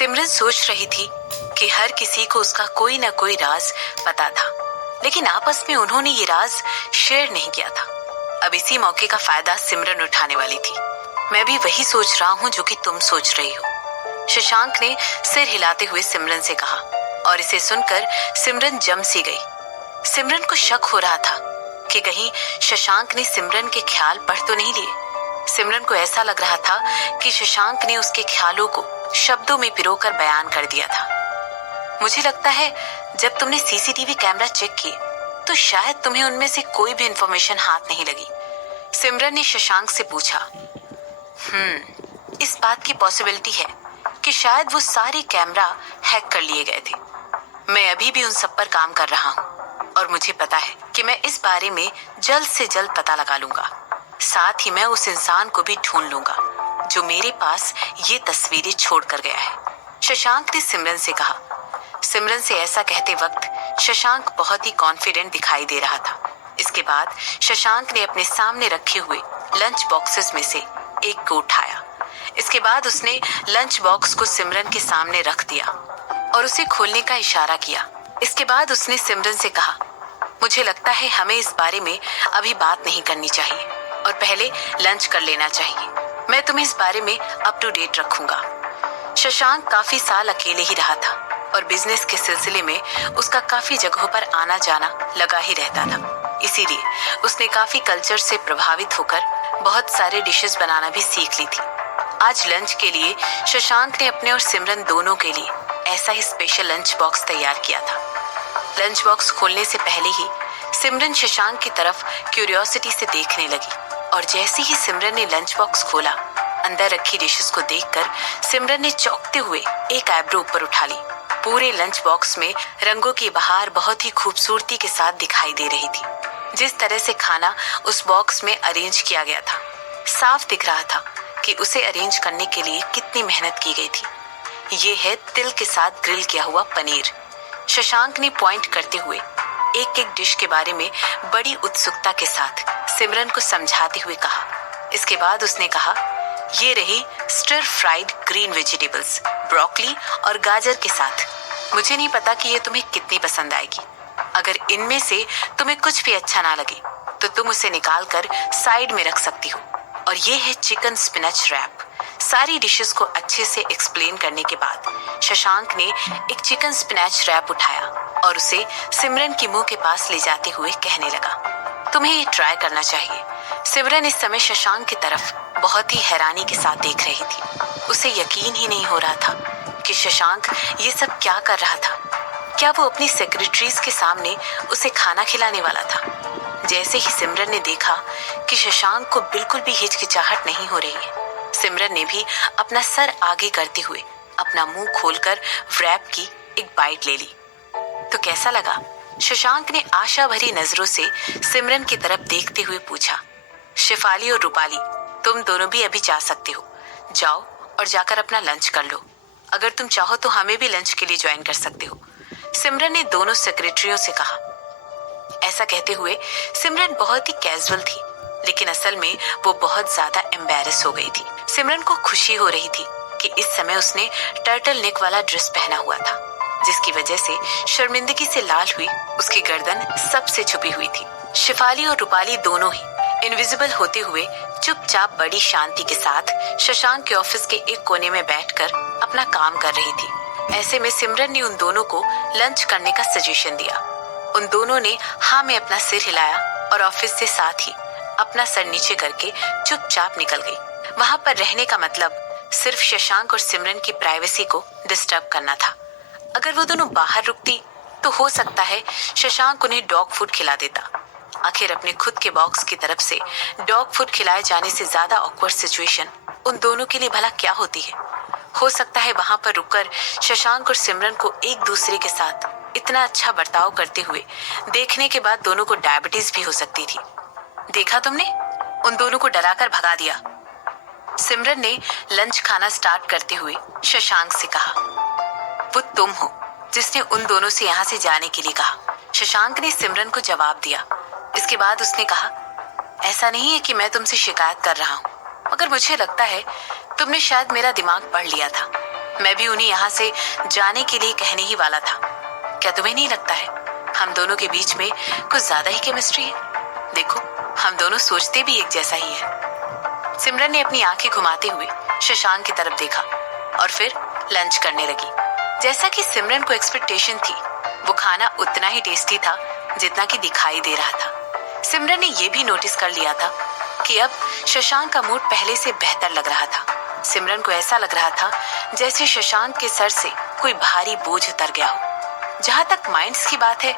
सिमरन सोच रही थी कि हर किसी को उसका कोई ना कोई राज पता था, लेकिन आपस में उन्होंने ये राज शेयर नहीं किया था। अब इसी मौके का फायदा सिमरन उठाने वाली थी। मैं भी वही सोच रहा हूँ जो कि तुम सोच रही हो, शशांक ने सिर हिलाते हुए सिमरन से कहा। और इसे सुनकर सिमरन जम सी गई। सिमरन को शक हो रहा था कि कहीं शशांक ने सिमरन के ख्याल पढ़ तो नहीं लिए। सिमरन को ऐसा लग रहा था कि शशांक ने उसके ख्यालों को शब्दों में पिरोकर बयान कर दिया था। मुझे लगता है जब तुमने सीसीटीवी कैमरा चेक किए तो शायद तुम्हें उनमें से कोई भी इंफॉर्मेशन हाथ नहीं लगी, सिमरन ने शशांक से पूछा। इस बात की पॉसिबिलिटी है कि शायद वो सारे कैमरा हैक कर लिए गए थे। मैं अभी भी उन सब पर काम कर रहा हूँ और मुझे पता है कि मैं इस बारे में जल्द से जल्द पता लगा लूंगा। साथ ही मैं उस इंसान को भी ढूंढ लूंगा जो मेरे पास ये तस्वीरें छोड़ कर गया है, शशांक ने सिमरन से कहा। सिमरन से ऐसा कहते वक्त शशांक बहुत ही कॉन्फिडेंट दिखाई दे रहा था। इसके बाद शशांक ने अपने सामने रखे हुए लंच बॉक्सेस में से एक को उठाया। इसके बाद उसने लंच बॉक्स को सिमरन के सामने रख दिया और उसे खोलने का इशारा किया। इसके बाद उसने सिमरन से कहा, मुझे लगता है हमें इस बारे में अभी बात नहीं करनी चाहिए और पहले लंच कर लेना चाहिए। मैं तुम्हें इस बारे में अप टू डेट रखूंगा। शशांक काफी साल अकेले ही रहा था और बिजनेस के सिलसिले में उसका काफी जगहों पर आना जाना लगा ही रहता था। इसीलिए उसने काफी कल्चर से प्रभावित होकर बहुत सारे डिशेस बनाना भी सीख ली थी। आज लंच के लिए शशांक ने अपने और सिमरन दोनों के लिए ऐसा ही स्पेशल लंच बॉक्स तैयार किया था। लंच बॉक्स खोलने से पहले ही सिमरन शशांक की तरफ क्यूरियोसिटी से देखने लगी और जैसे ही सिमरन ने लंच बॉक्स खोला, अंदर रखी डिशेस को देखकर सिमरन ने चौंकते हुए एक आईब्रो ऊपर उठा ली। पूरे लंच बॉक्स में रंगों की बहार बहुत ही खूबसूरती के साथ दिखाई दे रही थी। जिस तरह से खाना उस बॉक्स में अरेंज किया गया था, साफ दिख रहा था कि उसे अरेंज करने के लिए कितनी मेहनत की गई थी। ये है तिल के साथ ग्रिल किया हुआ पनीर, शशांक ने पॉइंट करते हुए एक एक डिश के बारे में बड़ी उत्सुकता के साथ सिमरन को समझाते हुए कहा। इसके बाद उसने कहा, ये रही stir fried green vegetables, broccoli और गाजर के साथ। मुझे नहीं पता कि ये तुम्हें कितनी पसंद आएगी। अगर इनमें से तुम्हें कुछ भी अच्छा ना लगे तो तुम उसे निकाल कर साइड में रख सकती हो। और ये है चिकन स्पिनच रैप। सारी डिशेस को अच्छे से एक्सप्लेन करने के बाद शशांक ने एक चिकन स्पिनच रैप उठाया और उसे सिमरन की मुंह के पास ले जाते हुए कहने लगा, तुम्हें ये ट्राई करना चाहिए। सिमरन इस समय शशांक की तरफ बहुत ही हैरानी के साथ देख रही थी। उसे यकीन ही नहीं हो रहा था कि शशांक ये सब क्या कर रहा था। क्या वो अपनी सेक्रेटरीज के सामने उसे खाना खिलाने वाला था? जैसे ही सिमरन ने देखा कि शशांक को बिल्कुल भी हिचकिचाहट नहीं हो रही है, सिमरन ने भी अपना सर आगे करते हुए अपना मुंह खोलकर रैप की एक बाइट ले ली। तो कैसा लगा? शशांक ने आशा भरी नजरों से सिमरन की तरफ देखते हुए पूछा। शिफाली और रूपाली, तुम दोनों भी अभी जा सकते हो। जाओ और जाकर अपना लंच कर लो। अगर तुम चाहो तो हमें भी लंच के लिए ज्वाइन कर सकते हो, सिमरन ने दोनों सेक्रेटरियों से कहा। ऐसा कहते हुए सिमरन बहुत ही कैजुअल थी, लेकिन असल में वो बहुत ज्यादा एम्बैरेस हो गई थी। सिमरन को खुशी हो रही थी कि इस समय उसने टर्टल नेक वाला ड्रेस पहना हुआ था, जिसकी वजह से शर्मिंदगी से लाल हुई उसकी गर्दन सबसे छुपी हुई थी। शिफाली और रूपाली दोनों ही इनविजिबल होते हुए चुपचाप बड़ी शांति के साथ शशांक के ऑफिस के एक कोने में बैठकर अपना काम कर रही थी। ऐसे में सिमरन ने उन दोनों को लंच करने का सजेशन दिया। उन दोनों ने हाँ में अपना सिर हिलाया और ऑफिस से साथ ही अपना सर नीचे करके चुपचाप निकल गई। वहां पर रहने का मतलब सिर्फ शशांक और सिमरन की प्राइवेसी को डिस्टर्ब करना था। अगर वो दोनों बाहर रुकती तो हो सकता है शशांक उन्हें डॉग फूड खिला देता। आखिर अपने खुद के बॉक्स की तरफ से डॉग फूड खिलाए जाने से ज्यादा ऑकवर्ड सिचुएशन उन दोनों के लिए भला क्या होती है? हो सकता है वहां पर रुककर शशांक और सिमरन को एक दूसरे के साथ इतना अच्छा बर्ताव करते हुए देखने के बाद दोनों को डायबिटीज भी हो सकती थी। देखा तुमने, उन दोनों को डराकर भगा दिया, सिमरन ने लंच खाना स्टार्ट करते हुए शशांक से कहा। वो तुम हो जिसने उन दोनों से यहाँ से जाने के लिए कहा, शशांक ने सिमरन को जवाब दिया। इसके बाद उसने कहा, ऐसा नहीं है कि मैं तुमसे शिकायत कर रहा हूँ, मगर मुझे लगता है तुमने शायद मेरा दिमाग पढ़ लिया था। मैं भी उन्हें यहाँ से जाने के लिए कहने ही वाला था। क्या तुम्हें नहीं लगता है हम दोनों के बीच में कुछ ज्यादा ही केमिस्ट्री है? देखो, हम दोनों सोचते भी एक जैसा ही है। सिमरन ने अपनी आंखें घुमाते हुए शशांक की तरफ देखा और फिर लंच करने लगी। जैसा कि सिमरन को एक्सपेक्टेशन थी, वो खाना उतना ही टेस्टी था जितना कि दिखाई दे रहा था। सिमरन ने ये भी नोटिस कर लिया था कि अब शशांक का मूड पहले से बेहतर लग रहा था। सिमरन को ऐसा लग रहा था जैसे शशांक के सर से कोई भारी बोझ उतर गया हो। जहां तक माइंड्स की बात है,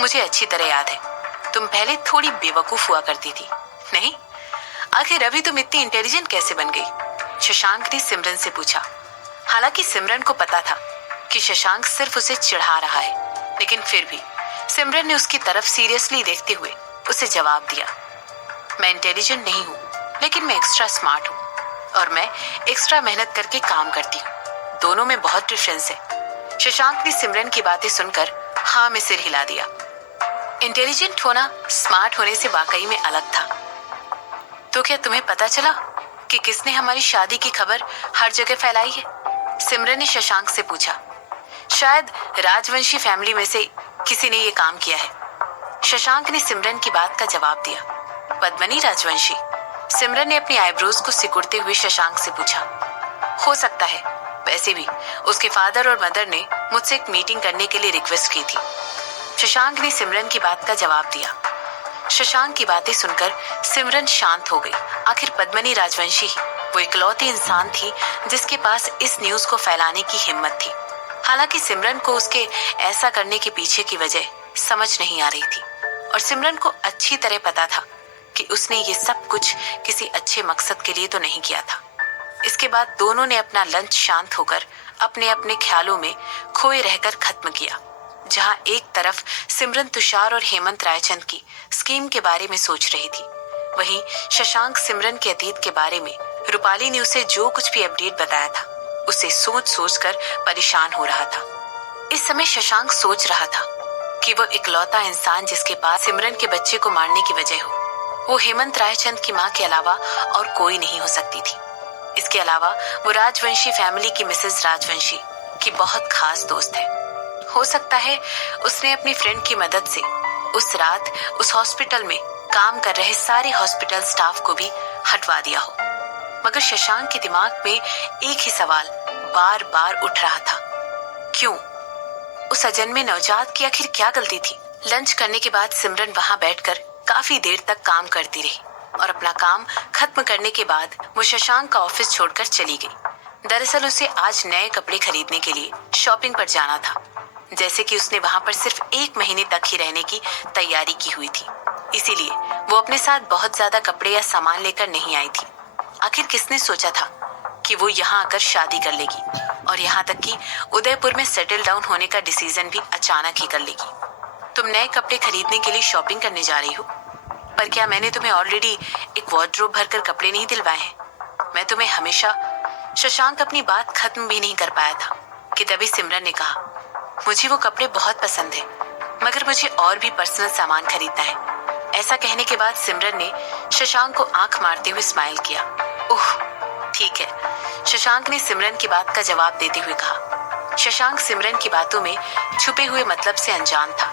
मुझे अच्छी तरह याद है तुम पहले थोड़ी बेवकूफ हुआ करती थी, नहीं? आखिर अभी तुम इतनी इंटेलिजेंट कैसे बन गई? शशांक ने सिमरन से पूछा। हालांकि सिमरन को पता था कि शशांक सिर्फ उसे चिढ़ा रहा है, लेकिन फिर भी सिमरन ने उसकी तरफ सीरियसली देखते हुए उसे जवाब दिया। मैं इंटेलिजेंट नहीं हूँ, लेकिन मैं एक्स्ट्रा स्मार्ट हूँ और मैं एक्स्ट्रा मेहनत करके काम करती हूँ। दोनों में बहुत डिफरेंस है। शशांक ने सिमरन की बातें सुनकर हाँ में सिर हिला दिया। इंटेलिजेंट होना स्मार्ट होने से वाकई में अलग था। तो क्या तुम्हें पता चला कि किसने हमारी शादी की खबर हर जगह फैलाई है? सिमरन ने शशांक से पूछा। शायद राजवंशी फैमिली में से किसी ने ये काम किया है। शशांक ने सिमरन की बात का जवाब दिया। पद्मनी राजवंशी? सिमरन ने अपनी आईब्रोज को सिकुड़ते हुए शशांक से पूछा। हो सकता है, वैसे भी उसके फादर और मदर ने मुझसे एक मीटिंग करने के लिए रिक्वेस्ट की थी। शशांक ने सिमरन की बात का जवाब दिया। शशांक की बातें सुनकर सिमरन शांत हो गई। आखिर पद्मनी राजवंशी वो इकलौती इंसान थी जिसके पास इस न्यूज को फैलाने की हिम्मत थी। हालांकि सिमरन को उसके ऐसा करने के पीछे की वजह समझ नहीं आ रही थी और सिमरन को अच्छी तरह पता था कि उसने ये सब कुछ किसी अच्छे मकसद के लिए तो नहीं किया था। इसके बाद दोनों ने अपना लंच शांत होकर अपने अपने ख्यालों में खोए रहकर खत्म किया। जहां एक तरफ सिमरन तुषार और हेमंत रायचंद की स्कीम के बारे में सोच रही थी, वहीं शशांक सिमरन के अतीत के बारे में रूपाली ने उसे जो कुछ भी अपडेट बताया था उसे सोच सोच कर परेशान हो रहा था। इस समय शशांक सोच रहा था कि वो इकलौता इंसान जिसके पास सिमरन के बच्चे को मारने की वजह हो, वो हेमंत रायचंद की माँ के अलावा और कोई नहीं हो सकती थी। इसके अलावा वो राजवंशी फैमिली की मिसेस राजवंशी की बहुत खास दोस्त है। हो सकता है उसने अपनी फ्रेंड की मदद से उस रात उस हॉस्पिटल में काम कर रहे सारे हॉस्पिटल स्टाफ को भी हटवा दिया हो। मगर शशांक के दिमाग में एक ही सवाल बार बार उठ रहा था, क्यों? उस अजन्मे नवजात की आखिर क्या गलती थी? लंच करने के बाद सिमरन वहां बैठकर काफी देर तक काम करती रही और अपना काम खत्म करने के बाद वो शशांक का ऑफिस छोड़कर चली गई। दरअसल उसे आज नए कपड़े खरीदने के लिए शॉपिंग पर जाना था, जैसे कि उसने वहां पर सिर्फ 1 महीने तक ही रहने की तैयारी की हुई थी। इसीलिए वो अपने साथ बहुत ज्यादा कपड़े या सामान लेकर नहीं आई थी। आखिर किसने सोचा था कि वो यहाँ आकर शादी कर लेगी और यहाँ तक कि उदयपुर में सेटल डाउन होने का डिसीजन भी अचानक ही कर लेगी। तुम नए कपड़े खरीदने के लिए शॉपिंग करने जा रही हो, पर क्या मैंने तुम्हें ऑलरेडी एक वार्डरोब भरकर कपड़े नहीं दिलवाए हैं? मैं तुम्हें हमेशा। शशांक अपनी बात खत्म भी नहीं कर पाया था कि तभी सिमरन ने कहा, मुझे वो कपड़े बहुत पसंद है, मगर मुझे और भी पर्सनल सामान खरीदना है। ऐसा कहने के बाद सिमरन ने शशांक को आंख मारते हुए स्माइल किया। ओह ठीक है, शशांक ने सिमरन की बात का जवाब देते हुए कहा। शशांक सिमरन की बातों में छुपे हुए मतलब से अनजान था।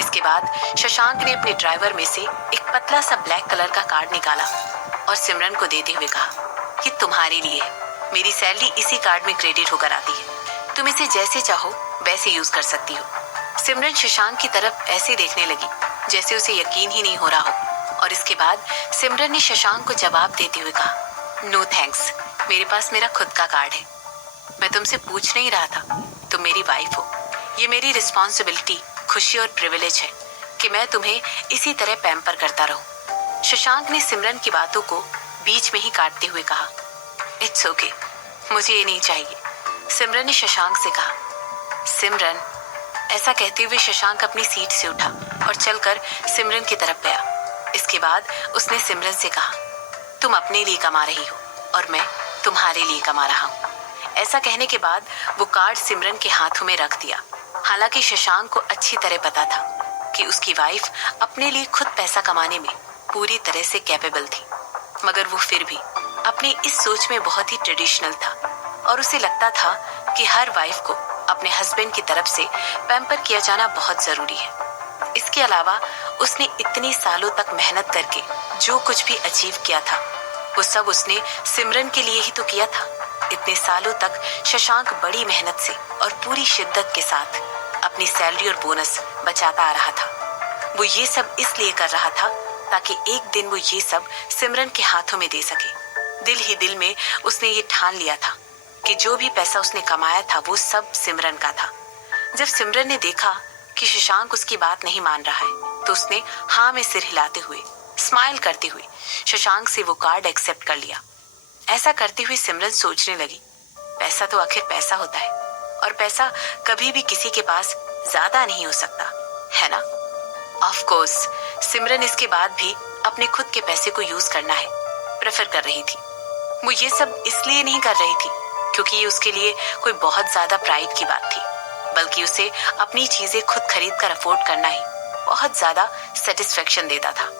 इसके बाद शशांक ने अपने ड्राइवर में से एक पतला सा ब्लैक कलर का कार्ड निकाला और सिमरन को देते हुए कहा, ये तुम्हारे लिए है। मेरी सैलरी इसी कार्ड में क्रेडिट होकर आती है, तुम इसे जैसे चाहो वैसे यूज कर सकती हो। सिमरन शशांक की तरफ ऐसे देखने लगी जैसे उसे यकीन ही नहीं हो रहा हो और इसके बाद सिमरन ने शशांक को जवाब देते हुए कहा, नो थैंक्स, मेरे पास मेरा खुद का कार्ड है। मैं तुमसे पूछ नहीं रहा था, तुम मेरी वाइफ हो। ये मेरी रिस्पॉन्सिबिलिटी, खुशी और प्रिविलेज है कि मैं तुम्हें इसी तरह पैम्पर करता रहूं। शशांक ने सिमरन की बातों को बीच में ही काटते हुए कहा, इट्स ओके, मुझे ये नहीं चाहिए। सिमरन ने शशांक से कहा। सिमरन, ऐसा कहते हुए शशांक अपनी सीट से उठा और चलकर सिमरन की तरफ गया। इसके बाद उसने सिमरन से कहा, तुम अपने लिए कमा रही हो और मैं तुम्हारे लिए कमा रहा हूँ। ऐसा कहने के बाद वो कार्ड सिमरन के हाथों में रख दिया। हालांकि शशांक को अच्छी तरह पता था कि उसकी वाइफ अपने लिए खुद पैसा कमाने में पूरी तरह से कैपेबल थी, मगर वो फिर भी अपनी इस सोच में बहुत ही ट्रेडिशनल था और उसे लगता था कि हर वाइफ को अपने हस्बैंड की तरफ से पैम्पर किया जाना बहुत जरूरी है। इसके अलावा उसने इतने सालों तक मेहनत करके जो कुछ भी अचीव किया था वो सब उसने सिमरन के लिए ही तो किया था। इतने सालों तक शशांक बड़ी मेहनत से और पूरी शिद्दत के साथ अपनी सैलरी और बोनस बचाता आ रहा था। वो ये सब इसलिए कर रहा था ताकि एक दिन वो ये सब सिमरन के हाथों में दे सके। दिल ही दिल में उसने ये ठान लिया था कि जो भी पैसा उसने कमाया था वो सब सिमरन का था। जब सिमरन ने देखा कि शशांक उसकी बात नहीं मान रहा है तो उसने हाँ में सिर हिलाते हुए स्माइल करते हुए शशांक से वो कार्ड एक्सेप्ट कर लिया। ऐसा करते हुए सिमरन सोचने लगी, पैसा तो आखिर पैसा होता है और पैसा कभी भी किसी के पास ज्यादा नहीं हो सकता, है ना। ऑफ कोर्स सिमरन इसके बाद भी अपने खुद के पैसे को यूज करना है प्रेफर कर रही थी। वो ये सब इसलिए नहीं कर रही थी क्योंकि ये उसके लिए कोई बहुत ज्यादा प्राइड की बात थी, बल्कि उसे अपनी चीजें खुद खरीद कर अफोर्ड करना ही बहुत ज्यादा सेटिस्फेक्शन देता था।